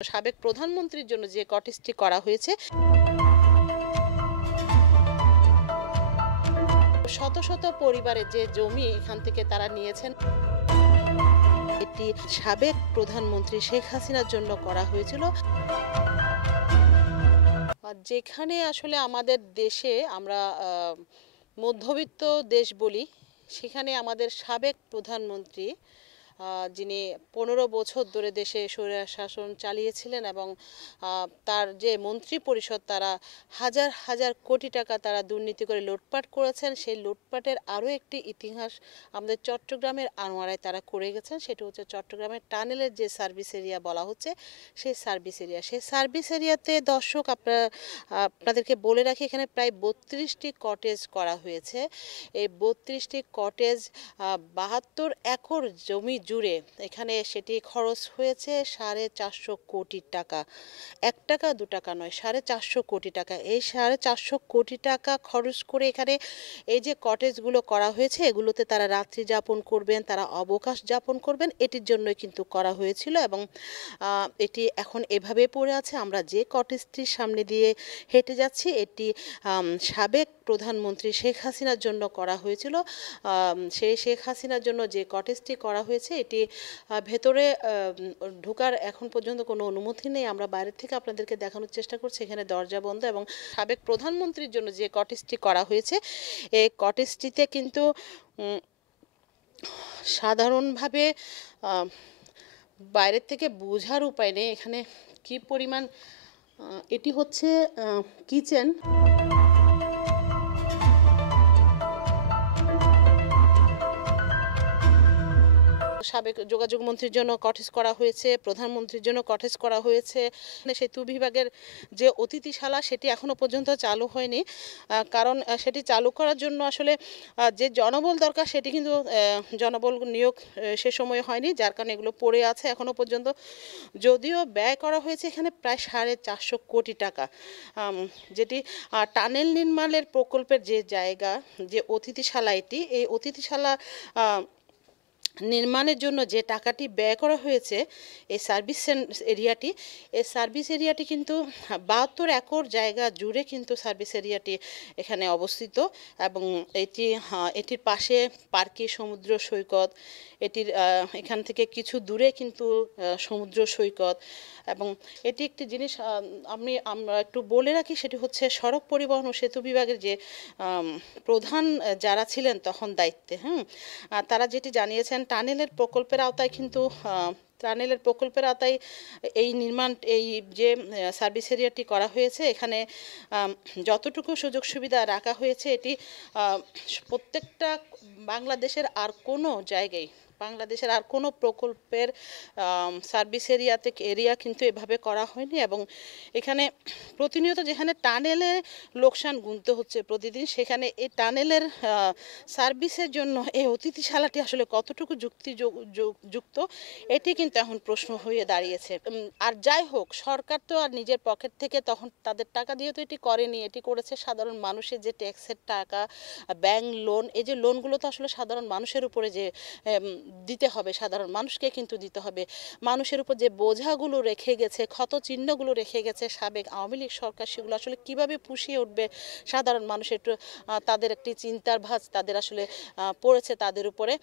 সাবেক প্রধানমন্ত্রীর জন্য যে কটেজটি করা হয়েছে, শত শত পরিবারের যে জমি এখান থেকে তারা নিয়েছেন, এটি সাবেক প্রধানমন্ত্রী শেখ হাসিনার জন্য করা হয়েছিল। যেখানে আসলে আমাদের দেশে আমরা মধ্যবিত্ত দেশ বলি, সেখানে আমাদের সাবেক প্রধানমন্ত্রী যিনি 15 বছর ধরে দেশে স্বৈরাচার শাসন চালিয়েছিলেন এবং তার যে মন্ত্রী পরিষদ তারা হাজার হাজার কোটি টাকা তারা দুর্নীতি করে লুটপাট করেছেন। সেই লুটপাটের আরও একটি ইতিহাস আমাদের চট্টগ্রামের আনোয়ারায় তারা করে গেছেন। সেটা হচ্ছে চট্টগ্রামের টানেলের যে সার্ভিস এরিয়া বলা হচ্ছে, সেই সার্ভিস এরিয়াতে দর্শক আপনাদেরকে বলে রাখি, এখানে প্রায় 32টি কটেজ করা হয়েছে। এই 32টি কটেজ 72 একর জমি জুড়ে এখানে সেটি খরচ হয়েছে 450 কোটি টাকা। 1 টাকা 2 টাকা নয়, 450 কোটি টাকা। এই 450 কোটি টাকা খরচ করে এখানে এই যে কটেজগুলো করা হয়েছে, এগুলোতে তারা রাত্রি যাপন করবেন, তারা অবকাশ যাপন করবেন, এটির জন্যই কিন্তু করা হয়েছিল। এবং এটি এখন এভাবে পড়ে আছে। আমরা যে কটেজটির সামনে দিয়ে হেঁটে যাচ্ছি, এটি সাবেক প্রধানমন্ত্রী শেখ হাসিনার জন্য করা হয়েছিল। সেই শেখ হাসিনার জন্য যে কটেজটি করা হয়েছে, এটি ভেতরে ঢোকার এখন পর্যন্ত কোনো অনুমতি নেই। আমরা বাইরে থেকে আপনাদেরকে দেখানোর চেষ্টা করছি, এখানে দরজা বন্ধ। এবং সাবেক প্রধানমন্ত্রীর জন্য যে কটেজটি করা হয়েছে, এই কটেজটিতে কিন্তু সাধারণভাবে বাইরের থেকে বোঝার উপায় নেই এখানে কি পরিমাণ। এটি হচ্ছে কিচেন। সাবেক যোগাযোগ মন্ত্রীর জন্য কটেজ করা হয়েছে, প্রধানমন্ত্রীর জন্য কটেজ করা হয়েছে। সেতু বিভাগের যে অতিথিশালা, সেটি এখনো পর্যন্ত চালু হয়নি, কারণ সেটি চালু করার জন্য আসলে যে জনবল দরকার সেটি কিন্তু জনবল নিয়োগ সে সময় হয়নি, যার কারণে এগুলো পড়ে আছে এখনো পর্যন্ত। যদিও ব্যয় করা হয়েছে এখানে প্রায় 450 কোটি টাকা, যেটি টানেল নির্মাণের প্রকল্পের যে জায়গা, যে অতিথিশালা, এই অতিথিশালা নির্মাণের জন্য যে টাকাটি ব্যয় করা হয়েছে, এই সার্ভিস এরিয়াটি কিন্তু 72 একর জায়গা জুড়ে কিন্তু সার্ভিস এরিয়াটি এখানে অবস্থিত। এবং এটির পাশে পার্কে সমুদ্র সৈকত, এখান থেকে কিছু দূরে কিন্তু সমুদ্র সৈকত। এবং এটি একটি জিনিস আমরা একটু বলে রাখি, সেটি হচ্ছে সড়ক পরিবহন ও সেতু বিভাগের যে প্রধান যারা ছিলেন তখন দায়িত্বে, তারা যেটি জানিয়েছেন, টানেলের প্রকল্পের আওতায় এই যে সার্ভিস এরিয়াটি করা হয়েছে, এখানে যতটুকু সুযোগ সুবিধা রাখা হয়েছে, এটি প্রত্যেকটা বাংলাদেশের আর কোনো প্রকল্পের সার্ভিস এরিয়া কিন্তু এভাবে করা হয়নি। এবং এখানে প্রতিনিয়ত যেখানে টানেলে লোকসান গুনতে হচ্ছে প্রতিদিন, সেখানে এই টানেলের সার্ভিসের জন্য এই অতিথিশালাটি আসলে কতটুকু যুক্ত, এটি কিন্তু এখন প্রশ্ন হয়ে দাঁড়িয়েছে। আর যাই হোক, সরকার তো আর নিজের পকেট থেকে তখন তাদের টাকা দিয়ে তো এটি করেনি, এটি করেছে সাধারণ মানুষের যে ট্যাক্সের টাকা, ব্যাংক লোন। এই যে লোনগুলো তো আসলে সাধারণ মানুষের উপরে যে দিতে হবে, সাধারণ মানুষকে কিন্তু দিতে হবে। মানুষের উপর যে বোঝাগুলো রেখে গেছে, ক্ষত চিহ্নগুলো রেখে গেছে সাবেক আওয়ামী লীগ সরকার, সেগুলো আসলে কিভাবে পুষিয়ে উঠবে সাধারণ মানুষের, তাদের একটি চিন্তার ভাঁজ তাদের আসলে পড়েছে তাদের উপরে।